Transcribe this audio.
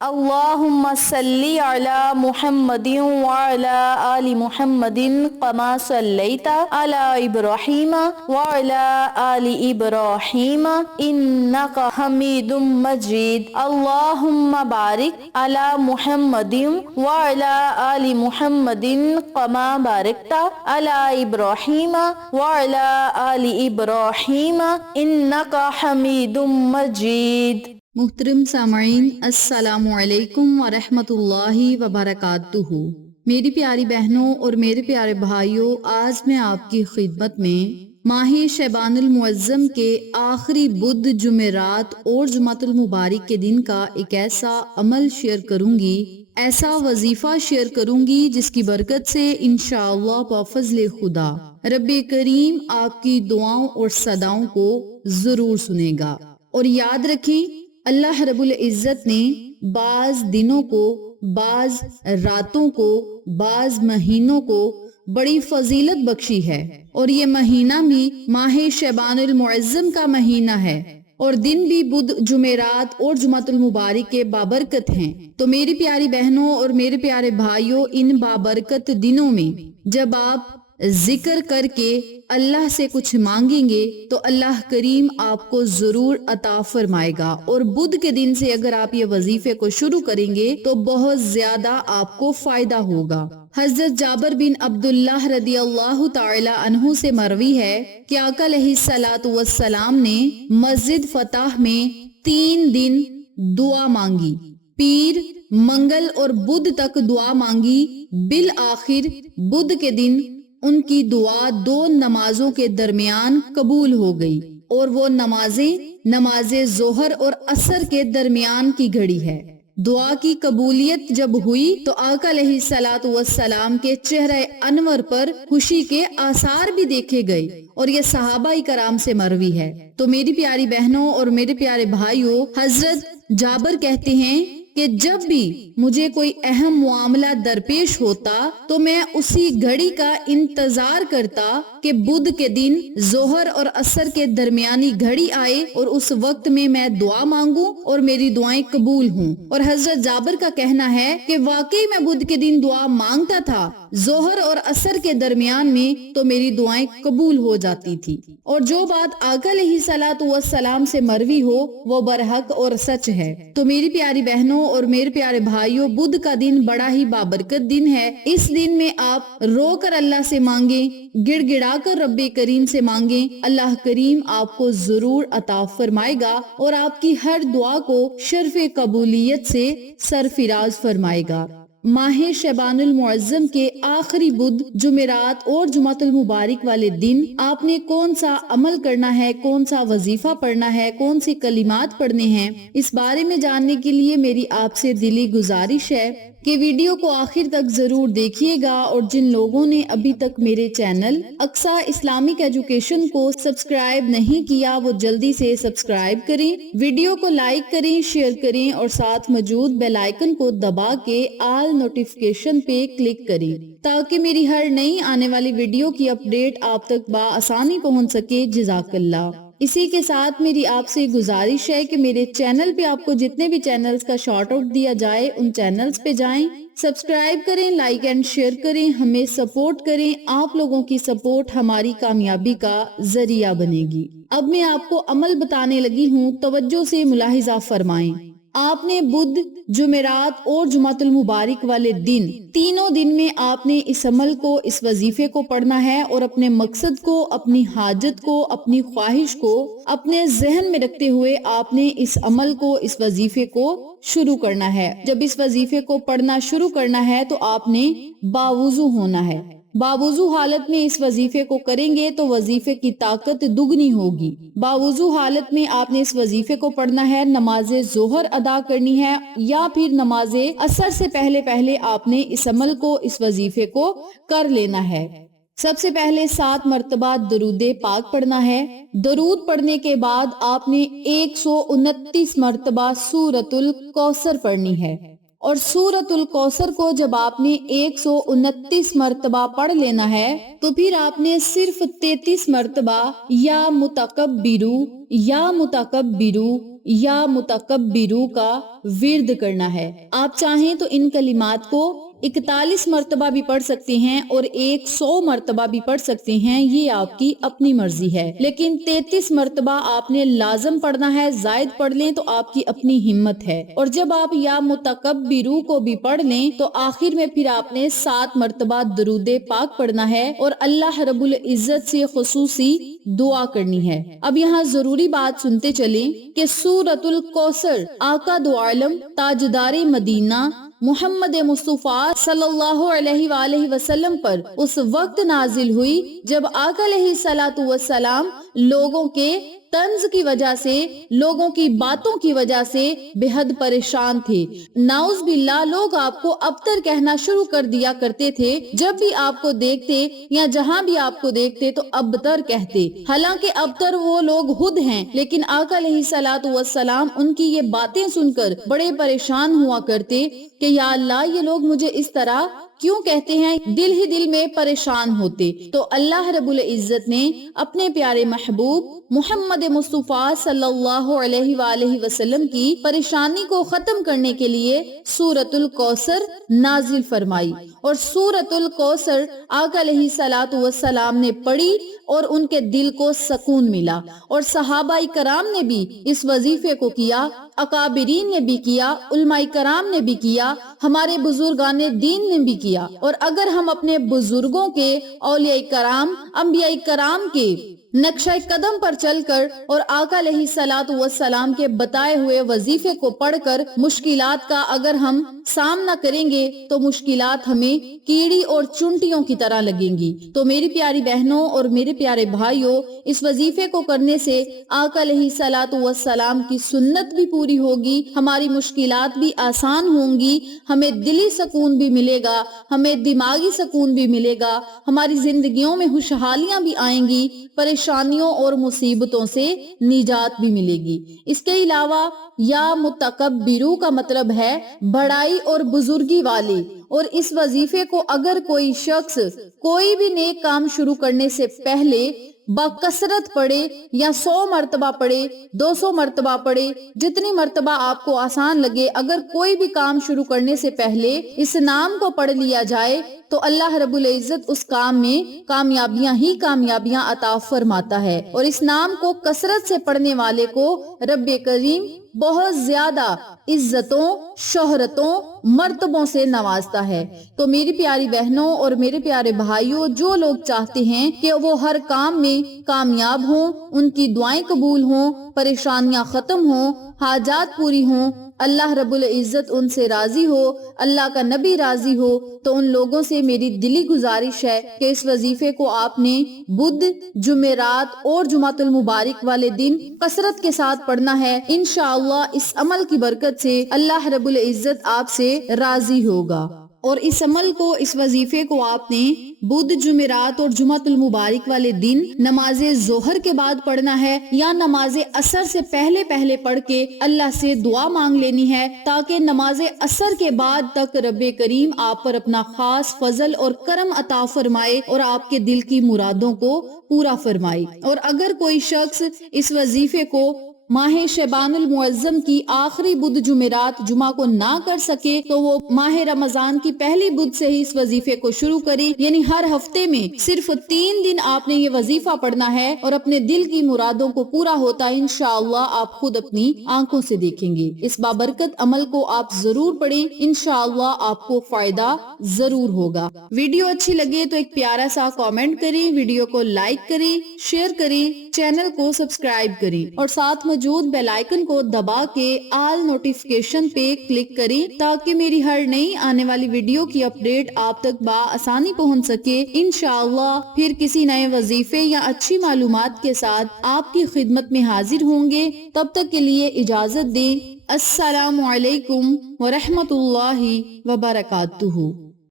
اللہم صلی علی محمد وعلی آل محمد کما صلیت علی ابراہیم وعلی آل ابراہیم انک حمید مجید اللہم بارک علی محمد وعلی آل محمد کما بارکت علی ابراہیم وعلی آل ابراہیم انک حمید مجید۔ محترم سامعین، السلام علیکم ورحمۃ اللہ وبرکاتہ۔ میری پیاری بہنوں اور میرے پیارے بھائیوں، آج میں آپ کی خدمت میں ماہ شعبان المعظم کے آخری بدھ، جمعرات اور جمعۃ المبارک کے دن کا ایک ایسا عمل شیئر کروں گی، ایسا وظیفہ شیئر کروں گی جس کی برکت سے انشاءاللہ بفضل خدا رب کریم آپ کی دعاؤں اور صداؤں کو ضرور سنے گا۔ اور یاد رکھیں، اللہ رب العزت نے بعض دنوں کو، بعض راتوں کو، بعض مہینوں کو بڑی فضیلت بخشی ہے، اور یہ مہینہ بھی ماہ شعبان المعظم کا مہینہ ہے، اور دن بھی بدھ، جمعرات اور جمعۃ المبارک کے بابرکت ہیں۔ تو میری پیاری بہنوں اور میرے پیارے بھائیوں، ان بابرکت دنوں میں جب آپ ذکر کر کے اللہ سے کچھ مانگیں گے تو اللہ کریم آپ کو ضرور عطا فرمائے گا، اور بدھ کے دن سے اگر آپ یہ وظیفے کو شروع کریں گے تو بہت زیادہ آپ کو فائدہ ہوگا۔ حضرت جابر بن عبداللہ رضی اللہ تعالی عنہ سے مروی ہے کہ آقا علیہ الصلوۃ والسلام نے مسجد فتح میں 3 دن دعا مانگی، پیر، منگل اور بدھ تک دعا مانگی۔ بالآخر بدھ کے دن ان کی دعا 2 نمازوں کے درمیان قبول ہو گئی، اور وہ نماز ظہر اور عصر کے درمیان کی گھڑی ہے۔ دعا کی قبولیت جب ہوئی تو آقا علیہ الصلوۃ والسلام کے چہرہ انور پر خوشی کے آثار بھی دیکھے گئے، اور یہ صحابہ کرام سے مروی ہے۔ تو میری پیاری بہنوں اور میرے پیارے بھائیوں، حضرت جابر کہتے ہیں کہ جب بھی مجھے کوئی اہم معاملہ درپیش ہوتا تو میں اسی گھڑی کا انتظار کرتا کہ بدھ کے دن ظہر اور عصر کے درمیانی گھڑی آئے، اور اس وقت میں دعا مانگوں اور میری دعائیں قبول ہوں۔ اور حضرت جابر کا کہنا ہے کہ واقعی میں بدھ کے دن دعا مانگتا تھا ظہر اور عصر کے درمیان میں، تو میری دعائیں قبول ہو جاتی تھی۔ اور جو بات آقا علیہ الصلوۃ والسلام سے مروی ہو وہ برحق اور سچ ہے۔ تو میری پیاری بہنوں اور میرے پیارے بھائیوں، بدھ کا دن بڑا ہی بابرکت دن ہے۔ اس دن میں آپ رو کر اللہ سے مانگیں، گڑ گڑا کر رب کریم سے مانگیں، اللہ کریم آپ کو ضرور عطا فرمائے گا، اور آپ کی ہر دعا کو شرف قبولیت سے سرفراز فرمائے گا۔ ماہ شعبان المعظم کے آخری بدھ، جمعرات اور جمعۃ المبارک والے دن آپ نے کون سا عمل کرنا ہے، کون سا وظیفہ پڑھنا ہے، کون سی کلمات پڑھنے ہیں، اس بارے میں جاننے کے لیے میری آپ سے دلی گزارش ہے کہ ویڈیو کو آخر تک ضرور دیکھیے گا، اور جن لوگوں نے ابھی تک میرے چینل اقصی اسلامک ایجوکیشن کو سبسکرائب نہیں کیا وہ جلدی سے سبسکرائب کریں، ویڈیو کو لائک کریں، شیئر کریں، اور ساتھ موجود بیل آئیکن کو دبا کے آل نوٹیفیکیشن پہ کلک کریں تاکہ میری ہر نئی آنے والی ویڈیو کی اپڈیٹ آپ تک بآسانی پہنچ سکے۔ جزاک اللہ۔ اسی کے ساتھ میری آپ سے گزارش ہے کہ میرے چینل پہ آپ کو جتنے بھی چینلز کا شارٹ آؤٹ دیا جائے ان چینلز پہ جائیں، سبسکرائب کریں، لائک اینڈ شیئر کریں، ہمیں سپورٹ کریں۔ آپ لوگوں کی سپورٹ ہماری کامیابی کا ذریعہ بنے گی۔ اب میں آپ کو عمل بتانے لگی ہوں، توجہ سے ملاحظہ فرمائیں۔ آپ نے بدھ، جمعرات اور جمعۃ المبارک والے دن، تینوں دن میں آپ نے اس عمل کو، اس وظیفے کو پڑھنا ہے، اور اپنے مقصد کو، اپنی حاجت کو، اپنی خواہش کو اپنے ذہن میں رکھتے ہوئے آپ نے اس عمل کو، اس وظیفے کو شروع کرنا ہے۔ جب اس وظیفے کو پڑھنا شروع کرنا ہے تو آپ نے باوضو ہونا ہے۔ باوضو حالت میں اس وظیفے کو کریں گے تو وظیفے کی طاقت دگنی ہوگی۔ باوضو حالت میں آپ نے اس وظیفے کو پڑھنا ہے، نماز ظہر ادا کرنی ہے، یا پھر نماز عصر سے پہلے آپ نے اس عمل کو، اس وظیفے کو کر لینا ہے۔ سب سے پہلے 7 مرتبہ درود پاک پڑھنا ہے۔ درود پڑھنے کے بعد آپ نے 129 مرتبہ سورۃ الکوثر پڑھنی ہے۔ اور سورۃ الکوثر کو جب آپ نے 129 مرتبہ پڑھ لینا ہے تو پھر آپ نے صرف 33 مرتبہ یا متکبرو یا متکبرو یا متکبرو کا ورد کرنا ہے۔ آپ چاہیں تو ان کلمات کو 41 مرتبہ بھی پڑھ سکتے ہیں اور 100 مرتبہ بھی پڑھ سکتے ہیں، یہ آپ کی اپنی مرضی ہے، لیکن 33 مرتبہ آپ نے لازم پڑھنا ہے، زائد پڑھ لیں تو آپ کی اپنی ہمت ہے۔ اور جب آپ یا متکبرو کو بھی پڑھ لیں تو آخر میں پھر آپ نے 7 مرتبہ درود پاک پڑھنا ہے اور اللہ رب العزت سے خصوصی دعا کرنی ہے۔ اب یہاں ضروری بات سنتے چلیں کہ سورۃ الکوثر آقا دو عالم تاجدار مدینہ محمد مصطفیٰ صلی اللہ علیہ وآلہ وسلم پر اس وقت نازل ہوئی جب آقا علیہ الصلوۃ والسلام لوگوں کے طنز کی وجہ سے، لوگوں کی باتوں کی وجہ سے بے حد پریشان تھے۔ نعوذ باللہ، لوگ آپ کو ابتر کہنا شروع کر دیا کرتے تھے، جب بھی آپ کو دیکھتے یا جہاں بھی آپ کو دیکھتے تو ابتر کہتے، حالانکہ ابتر وہ لوگ خود ہیں، لیکن آقا علیہ الصلوۃ والسلام ان کی یہ باتیں سن کر بڑے پریشان ہوا کرتے کہ یا اللہ، یہ لوگ مجھے اس طرح کیوں کہتے ہیں، دل ہی دل میں پریشان ہوتے۔ تو اللہ رب العزت نے اپنے پیارے محبوب محمد مصطفیٰ صلی اللہ علیہ وآلہ وسلم کی پریشانی کو ختم کرنے کے لیے سورۃ الکوثر نازل فرمائی، اور سورۃ الکوثر آقا علیہ الصلوۃ والسلام نے پڑھی اور ان کے دل کو سکون ملا، اور صحابہ کرام نے بھی اس وظیفے کو کیا، اکابرین نے بھی کیا، علماء کرام نے بھی کیا، ہمارے بزرگان دین نے بھی کیا۔ اور اگر ہم اپنے بزرگوں کے، اولیاء کرام، انبیاء کرام کے نقشہ قدم پر چل کر اور آقا علیہ الصلوۃ والسلام کے بتائے ہوئے وظیفے کو پڑھ کر مشکلات کا اگر ہم سامنا کریں گے تو مشکلات ہمیں کیڑی اور چنٹیوں کی طرح لگیں گی۔ تو میری پیاری بہنوں اور میرے پیارے بھائیوں، اس وظیفے کو کرنے سے آقا علیہ الصلوۃ والسلام کی سنت بھی پوری ہوگی، ہماری مشکلات بھی آسان ہوں گی، ہمیں دلی سکون بھی ملے گا، ہمیں دماغی سکون بھی ملے گا، ہماری زندگیوں میں خوشحالیاں بھی آئیں گی، پریشانیوں اور مصیبتوں سے نجات بھی ملے گی۔ اس کے علاوہ یا متکبرو کا مطلب ہے بڑائی اور بزرگی والے، اور اس وظیفے کو اگر کوئی شخص کوئی بھی نیک کام شروع کرنے سے پہلے بکثرت پڑھے، یا 100 مرتبہ پڑھے، 200 مرتبہ پڑھے، جتنی مرتبہ آپ کو آسان لگے، اگر کوئی بھی کام شروع کرنے سے پہلے اس نام کو پڑھ لیا جائے تو اللہ رب العزت اس کام میں کامیابیاں ہی کامیابیاں عطا فرماتا ہے، اور اس نام کو کثرت سے پڑھنے والے کو رب کریم بہت زیادہ عزتوں، شہرتوں، مرتبوں سے نوازتا ہے۔ تو میری پیاری بہنوں اور میرے پیارے بھائیوں، جو لوگ چاہتے ہیں کہ وہ ہر کام میں کامیاب ہوں، ان کی دعائیں قبول ہوں، پریشانیاں ختم ہوں، حاجات پوری ہوں، اللہ رب العزت ان سے راضی ہو، اللہ کا نبی راضی ہو، تو ان لوگوں سے میری دلی گزارش ہے کہ اس وظیفے کو آپ نے بدھ، جمعرات اور جمعۃ المبارک والے دن کثرت کے ساتھ پڑھنا ہے۔ انشاءاللہ اس عمل کی برکت سے اللہ رب العزت آپ سے راضی ہوگا، اور اس عمل کو، اس وظیفے کو آپ نے بدھ، جمعرات اور جمعۃ المبارک والے دن نماز ظہر کے بعد پڑھنا ہے، یا نماز عصر سے پہلے پڑھ کے اللہ سے دعا مانگ لینی ہے، تاکہ نماز عصر کے بعد تک رب کریم آپ پر اپنا خاص فضل اور کرم عطا فرمائے اور آپ کے دل کی مرادوں کو پورا فرمائے۔ اور اگر کوئی شخص اس وظیفے کو ماہ شعبان المعظم کی آخری بدھ، جمعرات، جمعہ کو نہ کر سکے تو وہ ماہ رمضان کی پہلی بدھ سے ہی اس وظیفے کو شروع کرے، یعنی ہر ہفتے میں صرف 3 دن آپ نے یہ وظیفہ پڑھنا ہے، اور اپنے دل کی مرادوں کو پورا ہوتا انشاءاللہ آپ خود اپنی آنکھوں سے دیکھیں گے۔ اس بابرکت عمل کو آپ ضرور پڑھیں، انشاءاللہ آپ کو فائدہ ضرور ہوگا۔ ویڈیو اچھی لگے تو ایک پیارا سا کامنٹ کریں، ویڈیو کو لائک کریں، شیئر کریں، چینل کو سبسکرائب کریں، اور ساتھ موجود بیل آئیکن کو دبا کے آل نوٹیفیکیشن پہ کلک کریں، تاکہ میری ہر نئی آنے والی ویڈیو کی اپڈیٹ آپ تک بآسانی پہنچ سکے۔ انشاءاللہ پھر کسی نئے وظیفے یا اچھی معلومات کے ساتھ آپ کی خدمت میں حاضر ہوں گے، تب تک کے لیے اجازت دیں۔ السلام علیکم ورحمۃ اللہ وبرکاتہ۔